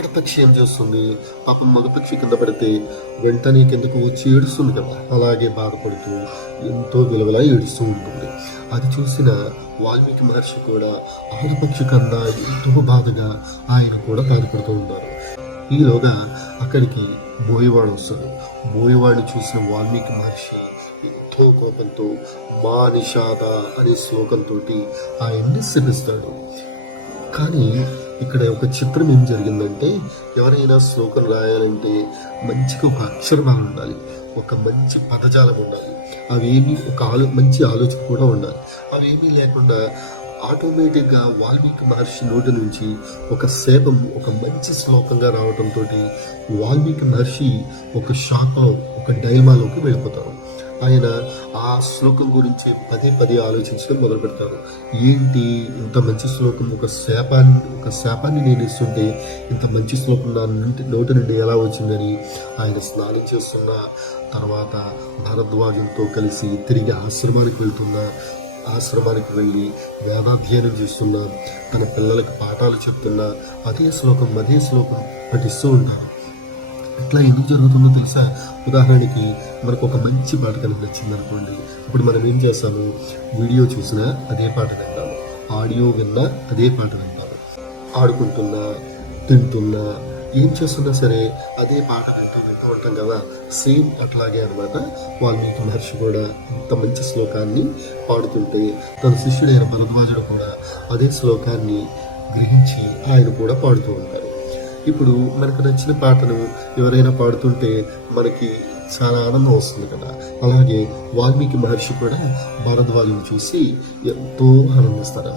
ఆడపక్షి ఏం చేస్తుంది, పాపం మగపక్షి కింద పడితే వెంటనే కిందకు వచ్చి ఏడుస్తుంది కదా, అలాగే బాధపడుతూ ఎంతో విలువలా ఏడుస్తూ ఉంటుంది. అది చూసిన వాల్మీకి మహర్షి కూడా ఆడపక్షి కన్నా ఎంతో బాధగా ఆయన కూడా బాధపడుతూ ఉంటారు. ఈలోగా అక్కడికి బోయవాడు వస్తాడు. బోయవాడిని చూసిన వాల్మీకి మహర్షి ఎంతో కోపంతో మా నిషాద అనే శ్లోకంతో ఆయన్ని శపిస్తాడు. కానీ ఇక్కడ ఒక చిత్రం ఏం జరిగిందంటే, ఎవరైనా శ్లోకం రాయాలంటే మంచిగా ఒక అక్షరమాలు ఉండాలి, ఒక మంచి పదజాలం ఉండాలి, అవేమి ఒక మంచి ఆలోచన కూడా ఉండాలి. అవేమీ లేకుండా ఆటోమేటిక్గా వాల్మీకి మహర్షి నోటి నుంచి ఒక శాపం ఒక మంచి శ్లోకంగా రావడంతో వాల్మీకి మహర్షి ఒక షాక్లో ఒక డైల్మాలోకి వెళ్ళిపోతారు. ఆయన ఆ శ్లోకం గురించి పదే పదే ఆలోచించడం మొదలు పెడతారు. ఏంటి ఇంత మంచి శ్లోకం, ఒక శాపాన్ని నేను ఇస్తుంటే ఇంత మంచి శ్లోకం నా నోటి నుండి ఎలా వచ్చిందని ఆయన స్నానం చేస్తున్న తర్వాత భరద్వాజంతో కలిసి తిరిగి ఆశ్రమానికి వెళ్ళి వేదాధ్యయనం చేస్తున్న, తన పిల్లలకు పాఠాలు చెప్తున్న అదే శ్లోకం పఠిస్తూ ఉంటారు. ఇట్లా ఎందుకు జరుగుతుందో తెలుసా? ఉదాహరణకి మనకు ఒక మంచి పాట కనుక నచ్చింది అనుకోండి, ఇప్పుడు మనం ఏం చేస్తాము, వీడియో చూసినా అదే పాట వింటాము, ఆడియో విన్నా అదే పాట వింటాము, ఆడుకుంటున్నా తింటున్నా ఏం చేస్తున్నా సరే అదే పాట వింటూ ఉంటాం కదా. సేమ్ అట్లాగే అనమాట వాల్మీకి మహర్షి కూడా ఇంత మంచి శ్లోకాన్ని పాడుతుంటే తన శిష్యుడైన భరద్వాజుడు కూడా అదే శ్లోకాన్ని గ్రహించి ఆయన కూడా పాడుతూ ఉంటారు. ఇప్పుడు మనకు నచ్చిన పాటను ఎవరైనా పాడుతుంటే మనకి చాలా ఆనందం వస్తుంది కదా. అలాగే వాల్మీకి మహర్షి కూడా భరద్వాజుని చూసి ఎంతో ఆనందిస్తారు.